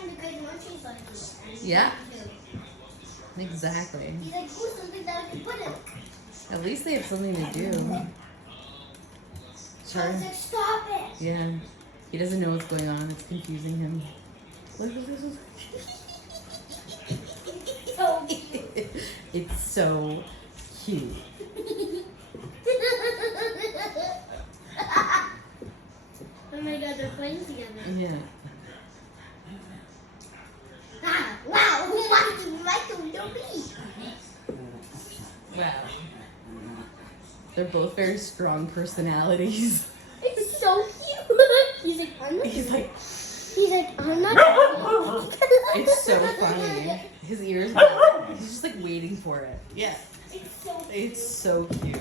find the good munchies like this. Yeah. Exactly. He's like, ooh, something that I can put in. At least they have something to do. So I was like, stop it. Yeah. He doesn't know what's going on. It's confusing him. Look. So cute. It's so cute. Oh my god, they're playing together. Yeah. Ah, wow, who liked them? Don't be. Wow. They're both very strong personalities. It's so cute. He's like, I'm not. He's like, I'm not. it's so funny. His ears, he's just like waiting for it. Yeah. It's so cute. It's so cute.